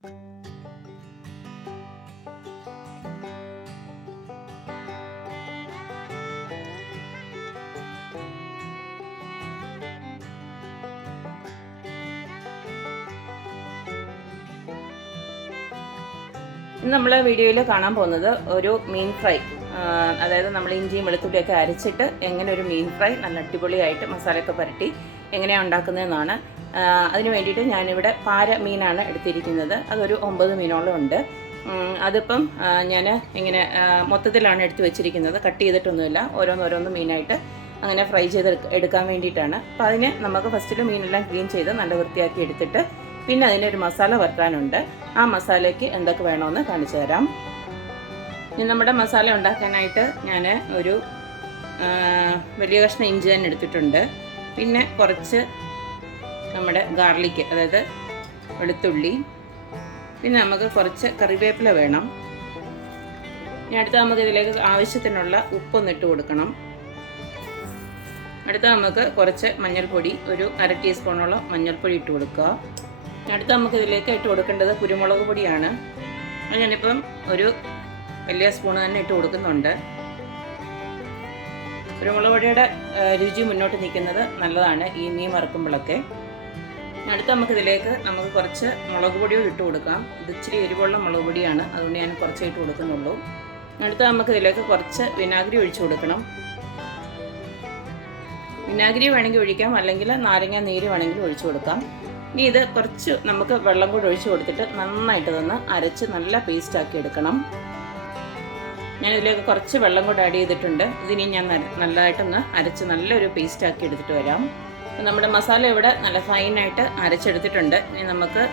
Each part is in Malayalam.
ഇന്ന് നമ്മൾ വീഡിയോയിൽ കാണാൻ പോകുന്നത് ഒരു മീൻ ഫ്രൈ, അതായത് നമ്മൾ ഇഞ്ചിയും വെളുത്തുള്ളിയൊക്കെ അരച്ചിട്ട് എങ്ങനെ ഒരു മീൻ ഫ്രൈ നല്ല അടിപൊളിയായിട്ട് മസാലയൊക്കെ പുരട്ടി എങ്ങനെയാണ് ഉണ്ടാക്കുന്നതെന്നാണ്. അതിന് വേണ്ടിയിട്ട് ഞാനിവിടെ പാര മീനാണ് എടുത്തിരിക്കുന്നത്. അതൊരു 9 മീനോളം ഉണ്ട്. അതിപ്പം ഞാൻ ഇങ്ങനെ മൊത്തത്തിലാണ് എടുത്ത് വെച്ചിരിക്കുന്നത്, കട്ട് ചെയ്തിട്ടൊന്നുമില്ല. ഓരോന്നോരോന്ന് മീനായിട്ട് അങ്ങനെ ഫ്രൈ ചെയ്ത് എടുക്കാൻ വേണ്ടിയിട്ടാണ്. അപ്പോൾ അതിന് നമുക്ക് ഫസ്റ്റിൽ മീനെല്ലാം ക്ലീൻ ചെയ്ത് നല്ല വൃത്തിയാക്കി എടുത്തിട്ട് പിന്നെ അതിനൊരു മസാല വറുക്കാനുണ്ട്. ആ മസാലയ്ക്ക് എന്തൊക്കെ വേണമെന്ന് കാണിച്ചു തരാം. ഇനി നമ്മുടെ മസാല ഉണ്ടാക്കാനായിട്ട് ഞാൻ ഒരു വലിയ കഷ്ണം ഇഞ്ചി തന്നെ എടുത്തിട്ടുണ്ട്. പിന്നെ കുറച്ച് നമ്മുടെ ഗാർലിക്ക്, അതായത് വെളുത്തുള്ളി, പിന്നെ നമുക്ക് കുറച്ച് കറിവേപ്പില വേണം. ഇനി അടുത്ത നമുക്ക് ഇതിലേക്ക് ആവശ്യത്തിനുള്ള ഉപ്പൊന്നിട്ട് കൊടുക്കണം. അടുത്ത നമുക്ക് കുറച്ച് മഞ്ഞൾപ്പൊടി, ഒരു 1/2 ടീസ്പൂണോളം മഞ്ഞൾപ്പൊടി ഇട്ട് കൊടുക്കുക. അടുത്ത നമുക്ക് ഇതിലേക്ക് ഇട്ട് കൊടുക്കേണ്ടത് കുരുമുളക് പൊടിയാണ്. ഞാനിപ്പം ഒരു വലിയ സ്പൂൺ തന്നെ ഇട്ട് കൊടുക്കുന്നുണ്ട്. കുരുമുളക് പൊടിയുടെ രുചി മുന്നോട്ട് നിൽക്കുന്നത് നല്ലതാണ് ഈ മീൻ വറുക്കുമ്പോഴൊക്കെ. അടുത്ത നമുക്കിതിലേക്ക് കുറച്ച് മുളക് പൊടിയും ഇട്ട് കൊടുക്കാം. ഇത് ഇച്ചിരി എരിവുള്ള മുളക് പൊടിയാണ്, അതുകൊണ്ട് ഞാൻ കുറച്ചേ ഇട്ട് കൊടുക്കുന്നുള്ളൂ. അടുത്ത നമുക്കിതിലേക്ക് കുറച്ച് വിനാഗിരി ഒഴിച്ചു കൊടുക്കണം. വിനാഗിരി വേണമെങ്കിൽ ഒഴിക്കാം, അല്ലെങ്കിൽ നാരങ്ങ നീര് വേണമെങ്കിൽ ഒഴിച്ചു കൊടുക്കാം. ഇനി ഇത് കുറച്ച് നമുക്ക് വെള്ളം കൂടി ഒഴിച്ച് കൊടുത്തിട്ട് നന്നായിട്ട് തന്നെ അരച്ച് നല്ല പേസ്റ്റാക്കി എടുക്കണം. ഞാനിതിലേക്ക് കുറച്ച് വെള്ളം കൂടി ആഡ് ചെയ്തിട്ടുണ്ട്. ഇതിനി ഞാൻ നല്ലതായിട്ടൊന്ന് അരച്ച് നല്ലൊരു പേസ്റ്റാക്കി എടുത്തിട്ട് വരാം. നമ്മുടെ മസാല ഇവിടെ നല്ല ഫൈനായിട്ട് അരച്ചെടുത്തിട്ടുണ്ട്. ഇനി നമുക്ക്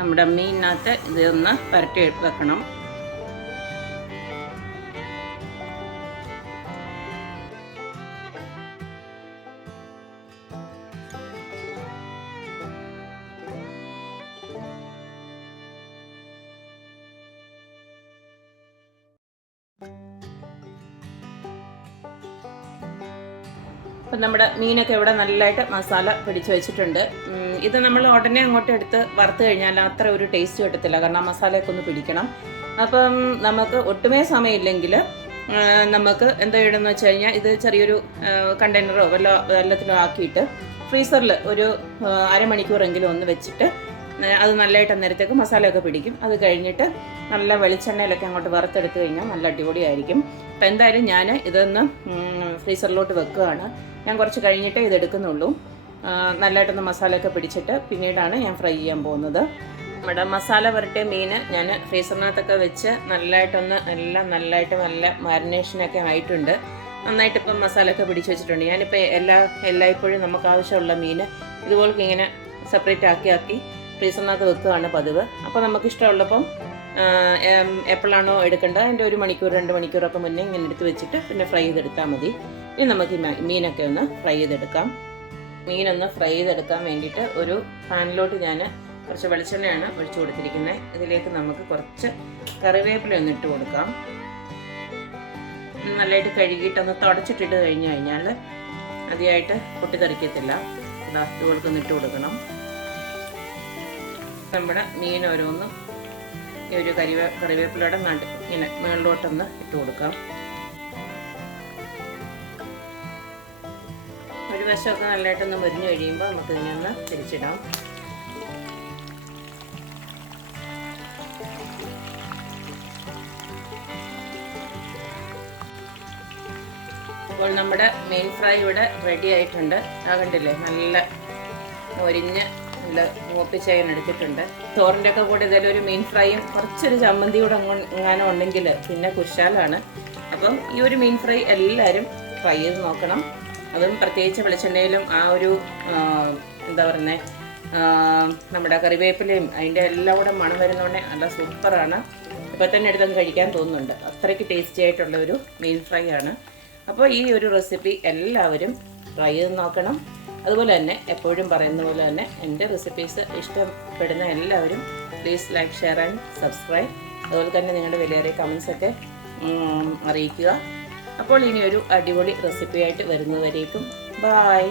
നമ്മുടെ മീനിനകത്ത് ഇതൊന്ന് പുരട്ടി വെക്കണം. അപ്പം നമ്മുടെ മീനൊക്കെ ഇവിടെ നല്ലതായിട്ട് മസാല പിടിച്ച് വെച്ചിട്ടുണ്ട്. ഇത് നമ്മൾ ഉടനെ അങ്ങോട്ട് എടുത്ത് വറുത്ത് കഴിഞ്ഞാൽ അത്ര ഒരു ടേസ്റ്റ് കിട്ടത്തില്ല, കാരണം ആ മസാലയൊക്കെ ഒന്ന് പിടിക്കണം. അപ്പം നമുക്ക് ഒട്ടുമേ സമയമില്ലെങ്കിൽ നമുക്ക് എന്താ ചെയ്യണമെന്ന് വെച്ച് കഴിഞ്ഞാൽ ഇത് ചെറിയൊരു കണ്ടെയ്നറോ വെള്ളത്തിലോ ആക്കിയിട്ട് ഫ്രീസറിൽ ഒരു അരമണിക്കൂറെങ്കിലും ഒന്ന് വെച്ചിട്ട് അത് നല്ലതായിട്ട് അന്നേരത്തേക്ക് മസാലയൊക്കെ പിടിക്കും. അത് കഴിഞ്ഞിട്ട് നല്ല വെളിച്ചെണ്ണയിലൊക്കെ അങ്ങോട്ട് വറുത്തെടുത്ത് കഴിഞ്ഞാൽ നല്ല അടിപൊളിയായിരിക്കും. അപ്പം എന്തായാലും ഞാൻ ഇതൊന്ന് ഫ്രീസറിലോട്ട് വെക്കുകയാണ്. ഞാൻ കുറച്ച് കഴിഞ്ഞിട്ടേ ഇതെടുക്കുന്നുള്ളൂ. നല്ലതായിട്ടൊന്ന് മസാലയൊക്കെ പിടിച്ചിട്ട് പിന്നീടാണ് ഞാൻ ഫ്രൈ ചെയ്യാൻ പോകുന്നത്. നമ്മുടെ മസാല പുരട്ടിയ മീൻ ഞാൻ ഫ്രീസറിനകത്തൊക്കെ വെച്ച് നല്ലതായിട്ട് നല്ല മാരിനേഷനൊക്കെ ആയിട്ടുണ്ട്. നന്നായിട്ട് ഇപ്പം മസാലയൊക്കെ പിടിച്ച് വെച്ചിട്ടുണ്ട്. ഞാനിപ്പോൾ എല്ലായ്പ്പോഴും നമുക്ക് ആവശ്യമുള്ള മീൻ ഇതുപോലെ ഇങ്ങനെ സെപ്പറേറ്റ് ആക്കി ഫ്രീസറിനകത്ത് വെക്കുകയാണ് പതിവ്. അപ്പോൾ നമുക്കിഷ്ടമുള്ളപ്പം എപ്പോഴാണോ എടുക്കേണ്ടത് അതിൻ്റെ 1 മണിക്കൂർ 2 മണിക്കൂറൊക്കെ മുന്നേ ഇങ്ങനെ എടുത്ത് വെച്ചിട്ട് പിന്നെ ഫ്രൈ ചെയ്തെടുത്താൽ മതി. ഇനി നമുക്ക് ഈ മീനൊക്കെ ഒന്ന് ഫ്രൈ ചെയ്തെടുക്കാം. മീനൊന്ന് ഫ്രൈ ചെയ്തെടുക്കാൻ വേണ്ടിയിട്ട് ഒരു പാനിലോട്ട് ഞാൻ കുറച്ച് വെളിച്ചെണ്ണയാണ് ഒഴിച്ചു കൊടുത്തിരിക്കുന്നത്. ഇതിലേക്ക് നമുക്ക് കുറച്ച് കറിവേപ്പില ഒന്ന് ഇട്ട് കൊടുക്കാം. നല്ലതായിട്ട് കഴുകിയിട്ടൊന്ന് തുടച്ചിട്ടിട്ട് കഴിഞ്ഞാൽ അതിയായിട്ട് പൊട്ടിത്തെറിക്കത്തില്ല. ഇതുപോലൊക്കെ ഇട്ട് കൊടുക്കണം. നമ്മുടെ മീൻ ഓരോന്നും ഈ ഒരു കറിവേപ്പിലയുടെ ഇങ്ങനെ മുകളിലോട്ടൊന്ന് ഇട്ട് കൊടുക്കാം. ഒരു വശമൊക്കെ നല്ലതായിട്ടൊന്ന് മുരിഞ്ഞ് കഴിയുമ്പോൾ നമുക്ക് ഇതിനൊന്ന് തിരിച്ചിടാം. അപ്പോൾ നമ്മുടെ മീൻ ഫ്രൈ ഇവിടെ റെഡി ആയിട്ടുണ്ട്. കണ്ടില്ലേ, നല്ല മൊരിഞ്ഞ് നല്ല മൂപ്പിച്ചേൻ എടുത്തിട്ടുണ്ട്. ചോറിൻ്റെ ഒക്കെ കൂടെ ഇതെല്ലാം ഒരു മീൻ ഫ്രൈയും കുറച്ചൊരു ചമ്മന്തി കൂടെ എങ്ങാനും ഉണ്ടെങ്കിൽ പിന്നെ കുശാലാണ്. അപ്പം ഈ ഒരു മീൻ ഫ്രൈ എല്ലാവരും ട്രൈ ചെയ്ത് നോക്കണം. അതും പ്രത്യേകിച്ച് വെളിച്ചെണ്ണയിലും ആ ഒരു എന്താ പറയുന്നത് നമ്മുടെ കറിവേപ്പിലയും അതിൻ്റെ എല്ലാം കൂടെ മണം വരുന്നതുകൊണ്ട് നല്ല സൂപ്പറാണ്. ഇപ്പം തന്നെ എടുത്തൊന്ന് കഴിക്കാൻ തോന്നുന്നുണ്ട്. അത്രയ്ക്ക് ടേസ്റ്റി ആയിട്ടുള്ള ഒരു മീൻ ഫ്രൈ ആണ്. അപ്പോൾ ഈ ഒരു റെസിപ്പി എല്ലാവരും ട്രൈ ചെയ്ത് നോക്കണം. അതുപോലെ തന്നെ എപ്പോഴും പറയുന്ന പോലെ തന്നെ എൻ്റെ റെസിപ്പീസ് ഇഷ്ടപ്പെടുന്ന എല്ലാവരും please like, share and subscribe. അതുപോലെ തന്നെ നിങ്ങളുടെ വിലയേറിയ കമൻസൊക്കെ അറിയിക്കുക. അപ്പോൾ ഇനി ഒരു അടിപൊളി റെസിപ്പിയായിട്ട് വരുന്നവരേക്കും ബായ്.